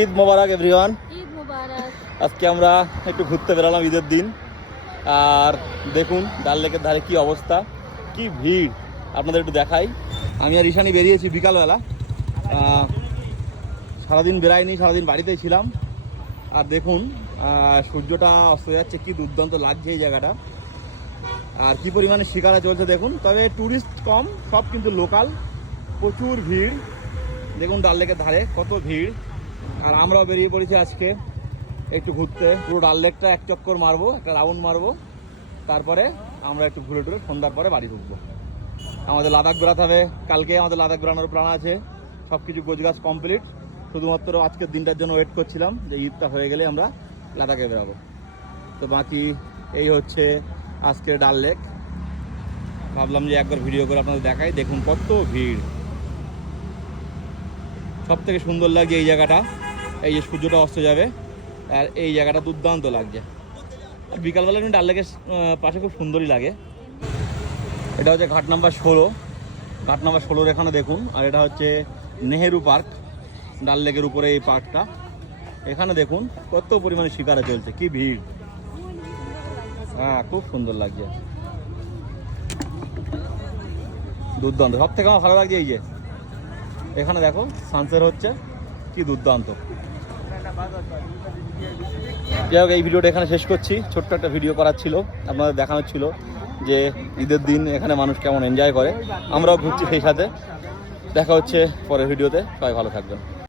ঈদ মোবারক everyone. Eid মোবারক। আজকে আমরা একটু ঘুরতে বেরোলাম ঈদের দিন। আর দেখুন ডাল লেকের ধারে কি অবস্থা, কি ভিড় আপনাদের একটু দেখাই। আমি আর ঈশানী বেরিয়েছি বিকালবেলা, সারাদিন বেরাইনি, সারাদিন বাড়িতেই ছিলাম। আর দেখুন সূর্যটা অস্ত যাচ্ছে, কি দুর্দান্ত লাগছে এই জায়গাটা। আর কি পরিমাণে শিকারা চলছে দেখুন। তবে ট্যুরিস্ট কম, সব কিন্তু লোকাল। প্রচুর ভিড় দেখুন ডাল লেকের ধারে কত ভিড়। আর আমরাও বেরিয়ে পড়েছি আজকে একটু ঘুরতে। পুরো ডাল লেকটা এক চক্কর মারবো, একটা রাউন্ড মারবো, তারপরে আমরা একটু ঘুরে টুরে সন্ধ্যার পরে বাড়ি ঢুকবো। আমাদের লাদাখ বেড়াতে হবে, কালকে আমাদের লাদাখ বেড়ানোর প্ল্যান আছে। সব কিছু গোছগাছ কমপ্লিট, শুধুমাত্র আজকের দিনটার জন্য ওয়েট করছিলাম যে ঈদটা হয়ে গেলে আমরা লাদাখে বেরাবো। তো বাকি এই হচ্ছে আজকের ডাল লেক। ভাবলাম যে একবার ভিডিও করে আপনাদের দেখাই। দেখুন কত ভিড়। সব থেকে সুন্দর লাগছে এই জায়গাটা, এই যে সূর্যটা অস্ত যাবে আর এই জায়গাটা দুর্দান্ত লাগছে। আর বিকালবেলা কিন্তু ডাল লেকের পাশে খুব সুন্দরই লাগে। এটা হচ্ছে ঘাট নাম্বার 16, ঘাট নাম্বার 16 এখানে দেখুন। আর এটা হচ্ছে নেহেরু পার্ক, ডাল লেকের উপরে এই পার্কটা। এখানে দেখুন কত পরিমাণে শিকারা চলছে, কি ভিড়। হ্যাঁ খুব সুন্দর লাগছে, দুর্দান্ত। সব থেকে আমার ভালো লাগছে এই যে এখানে দেখো সানসেট হচ্ছে, কি দুর্দান্ত। যাই হোক, এই ভিডিওটা এখানে শেষ করছি। ছোট্ট একটা ভিডিও করার ছিল, আপনাদের দেখানোর ছিল যে ঈদের দিন এখানে মানুষ কেমন এনজয় করে। আমরাও ঘুরছি সেই সাথে। দেখা হচ্ছে পরের ভিডিওতে, সবাই ভালো থাকবেন।